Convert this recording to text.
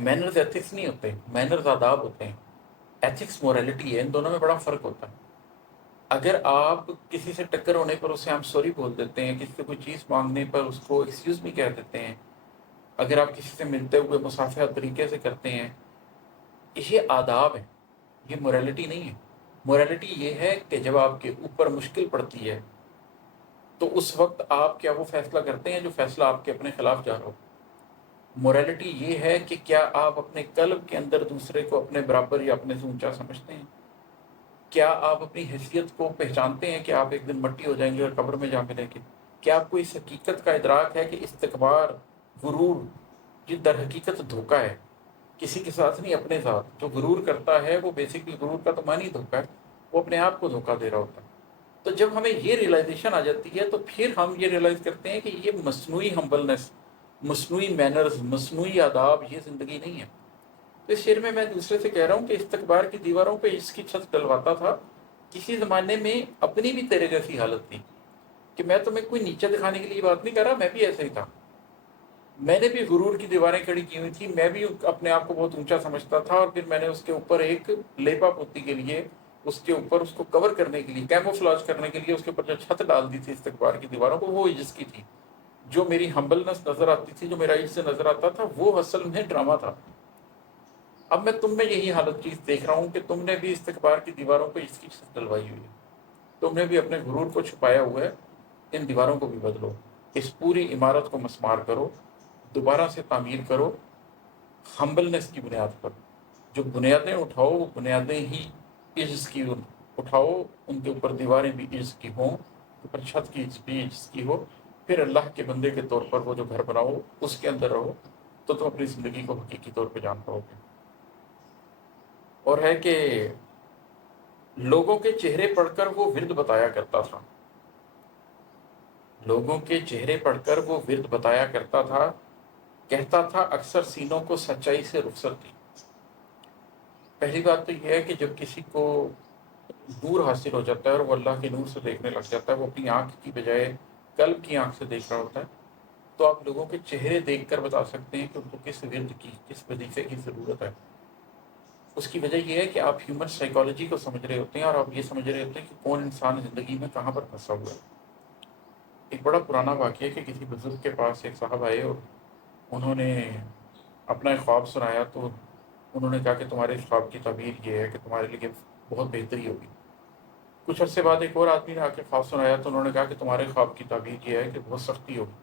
Manners ethics نہیں ہوتے، manners آداب ہوتے ہیں، ایتھکس موریلٹی ہے، ان دونوں میں بڑا فرق ہوتا ہے۔ اگر آپ کسی سے ٹکر ہونے پر اسے ہم سوری بول دیتے ہیں، کسی سے کوئی چیز مانگنے پر اس کو ایکسکیوز بھی کہہ دیتے ہیں، اگر آپ کسی سے ملتے ہوئے مصافحہ طریقے سے کرتے ہیں، یہ آداب ہے، یہ موریلٹی نہیں ہے۔ موریلٹی یہ ہے کہ جب آپ کے اوپر مشکل پڑتی ہے تو اس وقت آپ کیا وہ فیصلہ کرتے ہیں جو فیصلہ آپ کے اپنے خلاف جا رہا ہو۔ موریلٹی یہ ہے کہ کیا آپ اپنے قلب کے اندر دوسرے کو اپنے برابر یا اپنے سے اونچا سمجھتے ہیں؟ کیا آپ اپنی حیثیت کو پہچانتے ہیں کہ آپ ایک دن مٹی ہو جائیں گے اور قبر میں جا ملیں گے؟ کیا آپ کو اس حقیقت کا ادراک ہے کہ استکبار، غرور، یہ در حقیقت دھوکہ ہے، کسی کے ساتھ نہیں اپنے ساتھ۔ جو غرور کرتا ہے وہ بیسکلی، غرور کا تو معنی دھوکہ ہے، وہ اپنے آپ کو دھوکہ دے رہا ہوتا ہے۔ تو جب ہمیں یہ ریئلائزیشن آ جاتی ہے تو پھر ہم یہ ریئلائز کرتے ہیں کہ یہ مصنوعی ہمبلنس، مصنوعی مینرز، مصنوعی آداب یہ زندگی نہیں ہے۔ تو اس شعر میں دوسرے سے کہہ رہا ہوں کہ استکبار کی دیواروں پہ اس کی چھت ڈلواتا تھا، کسی زمانے میں اپنی بھی تیرے جیسی حالت تھی، کہ میں تمہیں کوئی نیچے دکھانے کے لیے بات نہیں کر رہا، میں بھی ایسا ہی تھا، میں نے بھی غرور کی دیواریں کھڑی کی ہوئی تھی، میں بھی اپنے آپ کو بہت اونچا سمجھتا تھا، اور پھر میں نے اس کے اوپر ایک لیپا پوتی کے لیے، اس کے اوپر اس کو کور کرنے کے لیے، کیموفلاج کرنے کے لیے اس کے اوپر جو چھت ڈال دی تھی استکبار کی دیواروں کو، وہ عجز کی تھی۔ جو میری ہمبلنس نظر آتی تھی، جو میرا عجز سے نظر آتا تھا، وہ اصل میں ڈرامہ تھا۔ اب میں تم میں یہی حالت چیز دیکھ رہا ہوں کہ تم نے بھی استکبار کی دیواروں پہ اس کی چھت ڈلوائی ہوئی ہے، تم نے بھی اپنے غرور کو چھپایا ہوا ہے۔ ان دیواروں کو بھی بدلو، اس پوری عمارت کو مسمار کرو، دوبارہ سے تعمیر کرو، ہمبلنس کی بنیاد پر۔ جو بنیادیں اٹھاؤ وہ بنیادیں ہی عجز کی اٹھاؤ، ان کے اوپر دیواریں بھی عجز کی ہوں، اوپر چھت کی بھی عجز کی ہو، پھر اللہ کے بندے کے طور پر وہ جو گھر بناؤ اس کے اندر رہو، تو تم اپنی زندگی کو حقیقی طور پہ جان پاؤ گے۔ اور ہے کہ لوگوں کے چہرے پڑھ کر وہ ورد بتایا کرتا تھا، لوگوں کے چہرے پڑھ کر وہ ورد بتایا کرتا تھا، کہتا تھا اکثر سینوں کو سچائی سے رخصت دی۔ پہلی بات تو یہ ہے کہ جب کسی کو نور حاصل ہو جاتا ہے اور وہ اللہ کے نور سے دیکھنے لگ جاتا ہے، وہ اپنی آنکھ کی بجائے قلب کی آنکھ سے دیکھ رہا ہوتا ہے، تو آپ لوگوں کے چہرے دیکھ کر بتا سکتے ہیں کہ ان کو کس ورد کی، کس وظیفے کی ضرورت ہے۔ اس کی وجہ یہ ہے کہ آپ ہیومن سائیکالوجی کو سمجھ رہے ہوتے ہیں، اور آپ یہ سمجھ رہے ہوتے ہیں کہ کون انسان زندگی میں کہاں پر پھنسا ہوا ہے۔ ایک بڑا پرانا واقعہ ہے کہ کسی بزرگ کے پاس ایک صاحب آئے اور انہوں نے اپنا ایک خواب سنایا، تو انہوں نے کہا کہ تمہارے اس خواب کی تعبیر یہ ہے کہ تمہارے لیے بہت بہتری ہوگی۔ کچھ عرصے بعد ایک اور آدمی نے آ کے خواب سنایا، تو انہوں نے کہا کہ تمہارے خواب کی تعبیر یہ ہے کہ بہت سختی ہوگی۔